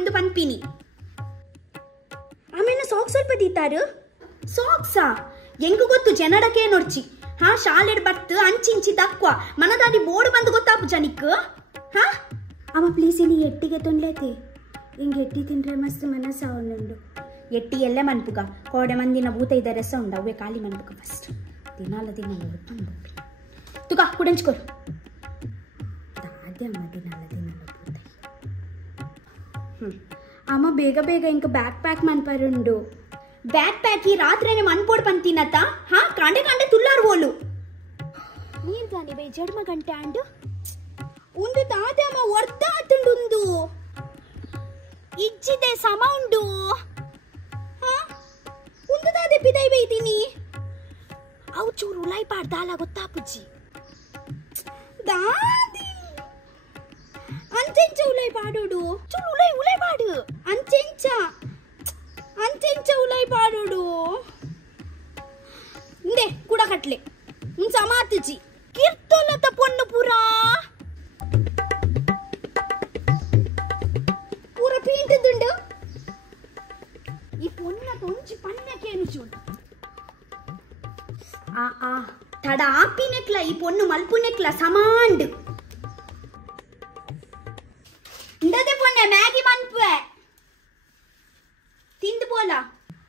ಆಪುಂದು ಪನ್ಪಿನಿ ಆಮೇಲೆ ಸಾಕ್ಸ್ ಸ್ವಲ್ಪ ದೀತಾರು ಸಾಕ್ಸಾ ಎಂಗು ಗೊತ್ತು ಜನಡಕ್ಕೆ ನೋಡ್ಚಿ ಹಾ ಶಾಲೆಡ್ ಬತ್ತು ಅಂಚಿಂಚಿ ತಕ್ವ ಮನದಾದಿ ಬೋರ್ಡ್ ಬಂದು ಗೊತ್ತಾಪು ಜನಿಕ್ ಹಾ ಅಮ್ಮ ಪ್ಲೀಸ್ ಇನಿ ಎಟ್ಟಿಗೆ ತೊಂಡ್ಲೇತಿ ಹಿಂಗೆ ಎಟ್ಟಿ ತಿಂದ್ರೆ ಮಸ್ತ್ ಮನಸ್ಸು ಅವನುಂಡು ಎಟ್ಟಿ ಎಲ್ಲೇ ಮನ್ಪುಗ ಕೋಡೆ ಮಂದಿನ ಭೂತ ಇದ್ದ ರಸ ಉಂಡು ಅವೇ ಖಾಲಿ ಮನ್ಪುಗ ಫಸ್ಟ್ ದಿನಾಲ ತುಂಬ ತುಗ ಕುಡೆಂಚ್ಕೊರು ದಾದೆ ಅಮ್ಮ ದಿನಾಲ ಭೂತ ಅಮ್ಮ ಬೇಗ ಬೇಗ ಇಂಕ ಬ್ಯಾಗ್ ಪ್ಯಾಕ್ ಮನ್ಪರುಂಡು ಬ್ಯಾಗ್ ಪ್ಯಾಕಿ ರಾತ್ರಿನೇ ಮನ್ಪೋಡ್ ಪಂತೀನತ್ತ ಹಾ ಕಾಂಡೆ ಕಾಂಡೆ ತುಲ್ಲಾರು ಓಲು ನೀನ್ ತಾನೆ ಬೈ ಜಡ್ಮ ಗಂಟೆ ಆಂಡು ಉಂದು ದಾದೆ ಅಮ್ಮ ಒರ್ದ ಆತುಂಡು ಇಜ್ಜಿದೆ ಸಮ ಉಂಡು ಹಾ ಉಂದು ದಾದೆ ಪಿದೈ ಬೈತೀನಿ ಅವು ಚೂರು ಉಲಾಯಿ ಪಾಡ್ದಾಲ ಗೊತ್ತಾಪುಜ್ಜಿ ದಾದಿ ಅಂಚೆಂಚ ಉಲಾಯಿ ಪಾಡೋಡು ಚೂರು ಉಲಾಯಿ ಪಾಡು ಅಂಚೆಂಚ ಉಲಾಯಿ ಪಾಡೋಡು ಇಂದೆ ಕೂಡ ಕಟ್ಲೆ ಉನ್ ಸಮಾತುಜಿ ಕಿರ್ತೋಲತ ಪೊಣ್ಣು ಪೂರ ಪೀಂಟದುಂಡು ಈ ಪೊನ್ನ ತೊಂಚಿ ಪನ್ನಕೇನು ಚೂಡು ತಡ ಆಪಿನೆಕ್ಲ ಈ ಪೊನ್ನು ಮಲ್ಪುನೆಕ್ಲ ಸಮಾಂಡ್ ಇಂದದೆ ಪೊನ್ನೆ ಮ್ಯಾಗಿ ಮನ್ಪುವೆ ತಿಂದು ಬೋಲ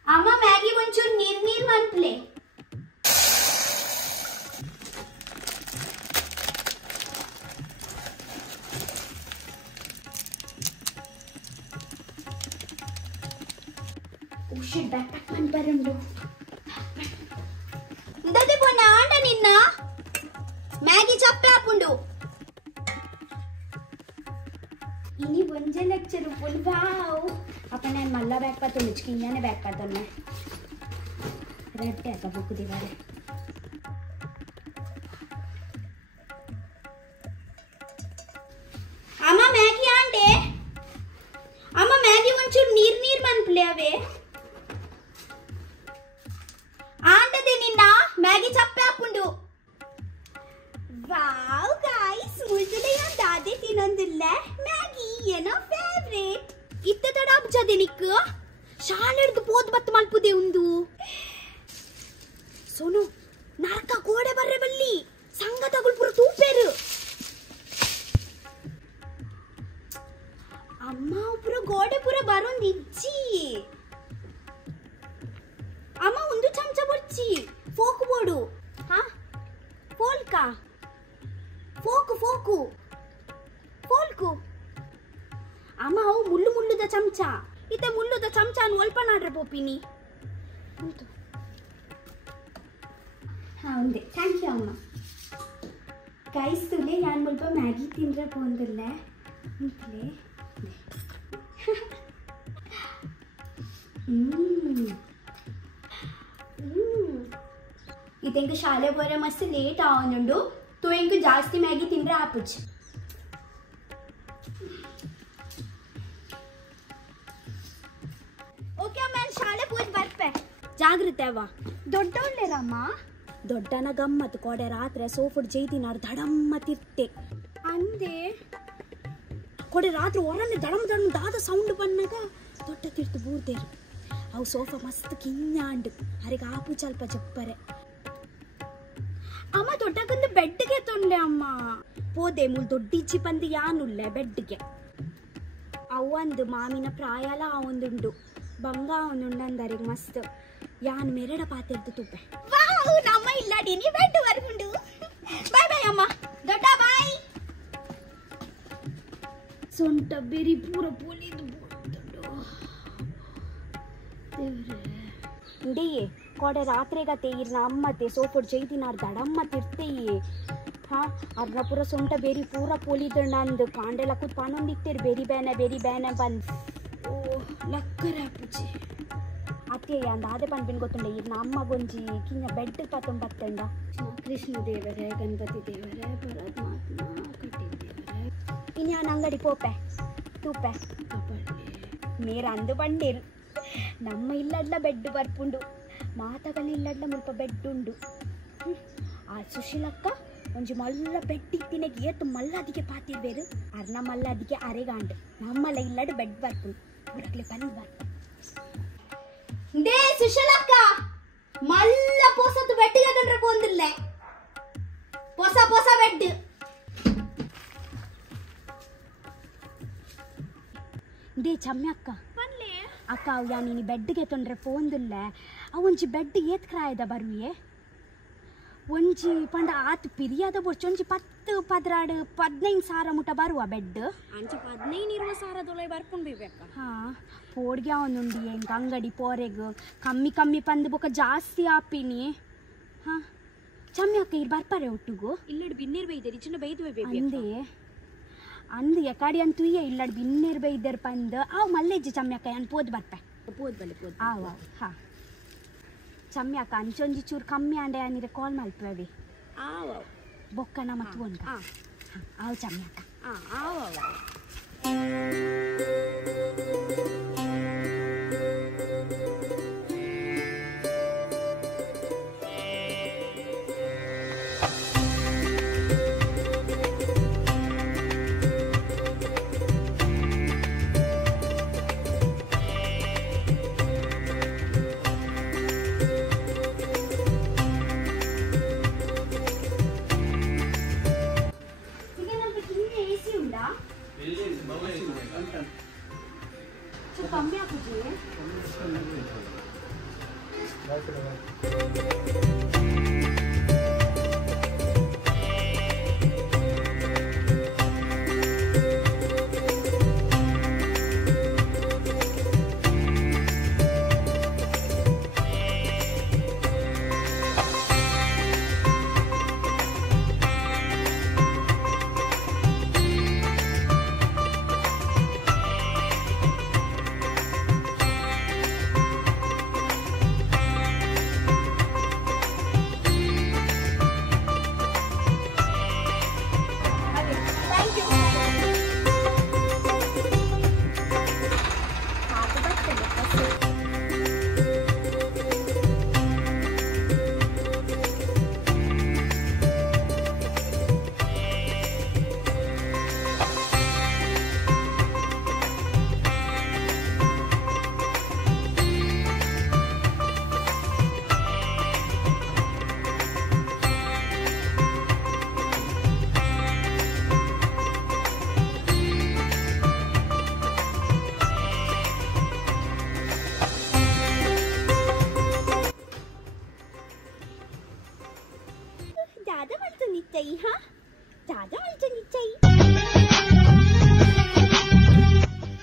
ಅಮ್ಮ ಮ್ಯಾಗಿ ಒಂಚೂರು ನೀರ್ ಮನ್ಪ್ಲೆ shit backpack ಮನ್ಪರುಂಡು ಇಂದದೆ ಪೊನ್ನ ಆಂಡ ನಿನ್ನ ಮ್ಯಾಗಿ ಚಪ್ಪೆ ಹಾಪುಂಡು ಇನಿ ಒಂಜೆ ಲೆಕ್ಚರ್ ಫುಲ್ ವಾವ್ ಅಪ್ಪ ನಾನು ಮಲ್ಲ ಬ್ಯಾಗ್ ಪಾತೊಂಡು ಚಿಕ್ಕಿಂಜಾನೆ ಬ್ಯಾಗ್ ಪಾತೊನ್ನೆ ರೆಡ್ಡೆ ಅಕ್ಕ ಬುಕ್ ದಿವಾರೆ ಅಮ್ಮ ಮ್ಯಾಗಿ ಆಂಡೆ ಅಮ್ಮ ಮ್ಯಾಗಿ ಒಂಚೂರು ನೀರ್ ಮನ್ಪ್ಲೆ ಅವೇ ಆಂಡದೆ ನಿನ್ನ ಮ್ಯಾಗಿ ಚಪ್ಪೆ ಹಾಪುಂಡು ವಾವ್ ಗೈಸ್ ಮುಳ್ಳುಲೆಯ ದಾದೆ ತಿನ್ನೊಂದಿಲ್ಲ ಮ್ಯಾಗಿ ಏನೋ ಫೇವ್ರೇಟ್ ಇತ್ತ ತಡ ಅಬ್ಜದೆ ನಿಕ್ ಶಾಲೆಡ್ದು ಪೋದ್ ಬತ್ತು ಮಲ್ಪುದೆ ಉಂದು ಸೋನು ನರ್ಕ ಗೋಡೆ ಬರ್ರೆ ಬಲ್ಲಿ ಸಂಗ ತಗುಲ್ ಪುರ ತೂಪೇರು ಅಮ್ಮ ಪುರ ಗೋಡೆ ಪುರ ಬರೋಂದು ಇಜ್ಜಿ ಅಮ್ಮ ಒಂದು ಚಮಚ ಬರ್ಚಿ ಫೋಕ್ ಬೋಡು ಹಾ ಫೋಲ್ಕಾ ಫೋಲ್ಕು ಅಮ್ಮ ಅವು ಮುಳ್ಳುದ ಚಮಚ ಇತ್ತೆ ಮುಳ್ಳುದ ಚಮಚ ಒಲ್ಪ ನಾಡ್ರೆ ಪೋಪಿನಿ ಹಾ ಉಂದೆ ಥ್ಯಾಂಕ್ ಯು ಅಮ್ಮ ಗೈಸ್ ತುಲೆ ನಾನು ಸ್ವಲ್ಪ ಮ್ಯಾಗಿ ತಿಂದ್ರೆ ಪೋಂದಿಲ್ಲ ಅಂತಲೇ इतेंक शाले बरे मस्त लेट आवनुंडु तो इंक जास्ती मैगी तिंद्रे आपुच ओके मैं शाले पोच बर्पे जागृते वा दोड्डोल्लेरम्म दोड्डन गम्मत कोडे रात्रे सोफुड जैतिनार धडम्म तिर्ते अंदे कोडे रात्रि ओरने धडम दाद सौंड बन्नाग दोड्ड तिर्तु बूर्देरु अವು ಸೋಫಾ ಮಸ್ತ್ ಕಿಂಜಾಂಡ್ ಹರಿಗೆ ಆಪು ಸ್ವಲ್ಪ ಜಪ್ಪರೆ ಅಮ್ಮ ದೊಡ್ಡಗೊಂದು ಬೆಡ್ಗೆ ತೊಂಡೆ ಅಮ್ಮ ಪೋದೆ ಮುಲ್ ದೊಡ್ಡಿಜ್ಜಿ ಬಂದು ಯಾನುಲ್ಲೆ ಬೆಡ್ಗೆ ಅವಂದು ಮಾಮಿನ ಪ್ರಾಯಲ ಅವಂದುಂಡು ಬಂಗ ಅವನುಂಡಂದರಿಗೆ ಮಸ್ತ್ ಯಾನ್ ಮೆರಡ ಪಾತೆರ್ದು ತುಪ್ಪೆ ವಾವ್ ನಮ್ಮ ಇಲ್ಲಾಡಿ ನೀ ಬೆಡ್ ವರ್ಗುಂಡು ಬೈ ಬೈ ಅಮ್ಮ ದೊಡ್ಡ ಬೈ ಸೊಂಟ ಬೆರಿ ಪೂರ ಪೋಲಿದು ಇಂಡಿ ಕೋಡೆ ರಾತ್ರಿಗತೆ ಇರ್ನ ಅಮ್ಮತೆ ಸೋಫುಡ್ ಜೈದಿನಾರ್ ದಡಮ್ಮ ತಿರ್ತೆಯಿ ಹಾ ಅರ್ನ ಪೂರ ಸೊಂಟ ಬೇರಿ ಪೂರ ಪೋಲಿದ್ರು ನಂದು ಕಾಂಡೆಲ್ಲ ಕೂತ್ ಪಾನೊಂದಿತ್ತೇರು ಬೇರಿ ಬೇನೆ ಬಂದ್ ಓ ಲಕ್ಕರ ಪೂಜೆ ಅತ್ತೆ ಅಂದ ಆದೆ ಪನ್ಪಿನ್ ಗೊತ್ತುಂಡೆ ಇರ್ನ ಅಮ್ಮ ಗೊಂಜಿ ಕಿಂಗ ಬೆಡ್ ಪತ್ತೊಂ ಬತ್ತಂಡ ಕೃಷ್ಣ ದೇವರೇ ಗಣಪತಿ ದೇವರೇ ಪರಮಾತ್ಮ ಕಟ್ಟಿ ದೇವರೇ ಇನ್ಯಾನ ಅಂಗಡಿ ಪೋಪೆ ತೂಪೆ ಮೇರ ಅಂದು ಬಂಡೇರು ನಮ್ಮ ಇಲ್ಲಡ್ಲ ಬೆಡ್ ಬರ್ಪುಂಡು ಮಾತಗಲಿಲ್ಲಡ್ಲ ಮುಲ್ಪ ಬೆಡ್ ಉಂಡು ಆ ಸುಶೀಲಕ್ಕ ಒಂಜಿ ಮಲ್ಲ ಬೆಟ್ಟಿತ್ತಿನಗೆ ಏತು ಮಲ್ಲದಿಗೆ ಪಾತಿರ್ಬೇರು ಅರ್ನ ಮಲ್ಲದಿಗೆ ಅರೆಗಾಂಡು ನಮ್ಮಲ್ಲ ಇಲ್ಲಡು ಬೆಡ್ ಬರ್ಪುಂಡು ಬರಕ್ಲೆ ಬಂದು ಬರ್ಪ ದೇ ಸುಶಲಕ್ಕ ಮಲ್ಲ ಪೋಸತ್ತು ಬೆಟ್ಟಿಗೆ ತಂದ್ರೆ ಪೋಂದಿಲ್ಲ ಪೊಸ ಪೊಸ ಬೆಡ್ ದೇ ಚಮ್ಯಕ್ಕ ಅಕ್ಕ ಅವ್ ಯಾ ನೀನು ಬೆಡ್ಗೆ ತೊಂದ್ರೆ ಪೋಂದಿಲ್ಲ ಅವೊಂಜಿ ಬೆಡ್ ಏತ್ ಕ್ರಾಯದ ಬರುವೆ ಒಂಜಿ ಪಂಡ ಆತು ಪಿರಿಯಾದ ಬೊರ್ಚು ಒಂಜಿ 10-15 ಸಾರ ಮುಟ ಬರುವ ಬೆಡ್ ಅಂಚ 15-20 ಸಾರದೊಳಗೆ ಬರ್ಕೊಂಡು ಬೇಕ ಹಾ ಪೋಡ್ಗೆ ಅವನುಂಡಿ ಎಂಗ ಅಂಗಡಿ ಪೋರೆಗ್ ಕಮ್ಮಿ ಕಮ್ಮಿ ಪಂದು ಬೊಕ ಜಾಸ್ತಿ ಆಪಿನಿ ಹಾ ಚಮ್ಯಕ್ಕ ಇರ್ ಬರ್ಪಾರೆ ಒಟ್ಟುಗು ಇಲ್ಲಡ್ ಬಿನ್ನೇರ್ ಬೈದೇರಿ ಚಿನ್ನ ಬೈದುವೆ ಬೇಬಿ ಅಂದೆ ಅಂದು ಎಕಾಡಿ ಅಂತೂ ಇಲ್ಲಡ್ ಬಿನ್ನೇರ್ ಬೈದರ್ ಪಂದು ಅವ್ ಮಲ್ಲೆಜ್ಜಿ ಚಮ್ಯಕ್ಕ ಏನ್ ಪೋದ್ ಬರ್ಪೆ ಪೋದ್ ಬಲೆ ಪೋದ್ ಆವ ಹಾ ಚಮ್ಯಕ್ಕ ಅಂಚೊಂಜಿ ಚೂರು ಕಮ್ಮಿ ಅಂಡೆ ಅನ್ನಿರೆ ಕಾಲ್ ಮಲ್ಪೇವಿ ಆವ ಬೊಕ್ಕನ ಮತ್ತು ಒನ್ಗ ಆವ್ ಚಮ್ಯಕ್ಕ ಆವ ಕಮ್ಮಿ ಹಾಕುಜಿ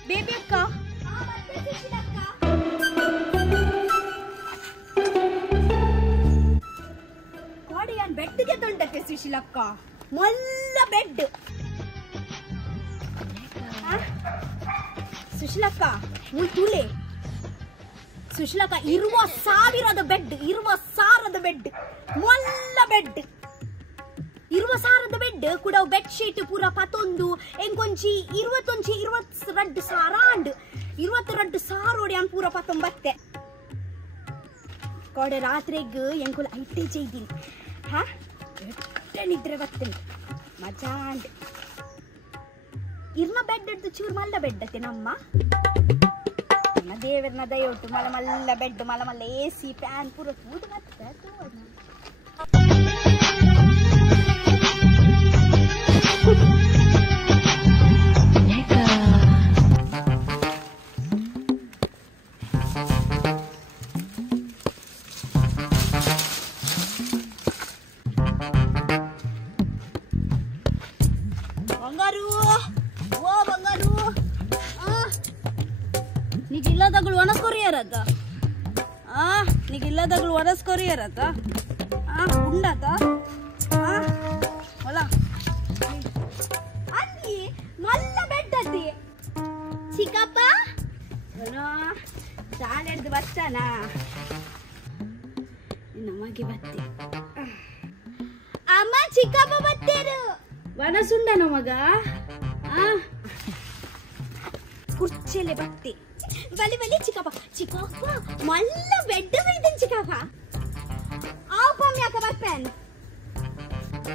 ಬೇಬಿ ಅಕ್ಕ ಕೋಡಿಯನ್ ಬೆಡ್ಗೆ ತೊಂಡಕ್ಕೆ ಸುಶೀಲಕ್ಕ ಮಲ್ಲ ಬೆಡ್ ಸುಶೀಲಕ್ಕ ಮುಲ್ತುಲೆ ಸುಶೀಲಕ್ಕ 20,000 ಬೆಡ್ ಮಲ್ಲ ಬೆಡ್ 20,000 ಬೆಡ್ ಕೂಡ ಬೆಡ್ಶೀಟ್ ಪೂರ 11 ಎಂಕೊಂಚಿ 22 ಸಾರ ಅಂಡ್ 22 ಸಾರೋಡಿ ಅನ್ ಪೂರ 19 ಕೋಡೆ ರಾತ್ರಿಗ್ ಎಂಕುಲ ಐಟೆ ചെയ്തിನಿ ಹಾ ಎಟ್ಟೆ ನಿದ್ರೆ ಬರ್ತೇನೆ ಮಜಾ ಅಂಡ್ ಇರ್ನ ಬೆಡ್ ಎಡ್ದು ಚೂರು ಮಲ್ಲ ಬೆಡ್ ಅತ್ತೆ ನಮ್ಮ ದೇವರನ ದಯ ಉಂಟು ಮಲ್ಲ ಬೆಡ್ ಮಲ್ಲ AC ಫ್ಯಾನ್ ಪೂರ ತೂದು ಮತ್ತೆ ಬಂಗಾರು ಓ ಬಂಗಾರು ನೀಗಿಲ್ಲದಾಗಳು ಒಣಸ್ಕೊರಿಯರತ್ತ ನೀಗಿಲ್ಲದಾಗಳು ಒಣಸ್ಕೊರಿಯರತ್ತ ಉಂಡತ ಹೊಲ ಅಲ್ಲಿ ಮಲ್ಲ ಬೆಡ್ ಅದ್ದಿ ಚಿಕ್ಕಪ್ಪ ಶಾಲೆ ಹಿಡ್ದು ಬರ್ತಾನ ನಮಗೆ ಬತ್ತಿ ಅಮ್ಮ ಚಿಕ್ಕಪ್ಪ ಬತ್ತೇರು ವನಸುಂಡ ನಮಗ ಕುರ್ಚೆಲೆ ಬತ್ತಿ ಬಲಿ ಚಿಕ್ಕಪ್ಪ ಮಲ್ಲ ಬೆಡ್ ಬೈದನ್ ಚಿಕ್ಕಪ್ಪ ಆವ್ ಕಮ್ಮಿ ಯಾಕ ಬರ್ಪೇನ್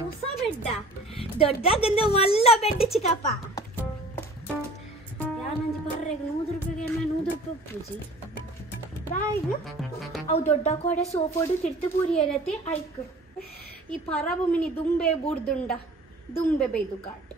ಹೊಸ ಬೆಡ್ಡ ದೊಡ್ಡಗಂದು ಮಲ್ಲ ಬೆಡ್ ಚಿಕ್ಕಪ್ಪ ಯಾನಂದಿ ಬರ್ರೆಗೆ 100 ರೂಪಾಯಿಗೆ 100 ರೂಪಾಯಿ ಪೂಜಿ ರಾಯ್ಗ ಅವು ದೊಡ್ಡ ಕೋಡೆ ಸೋಫೋಡು ತಿರ್ತು ಪೂರಿ ಏನತಿ ಐಕ್ ಈ ಪರಭೂಮಿನಿ ದುಂಬೆ ಬೂಡ್ದುಂಡ ದುಂಬೆ ಬೈದು ಕಾಟ್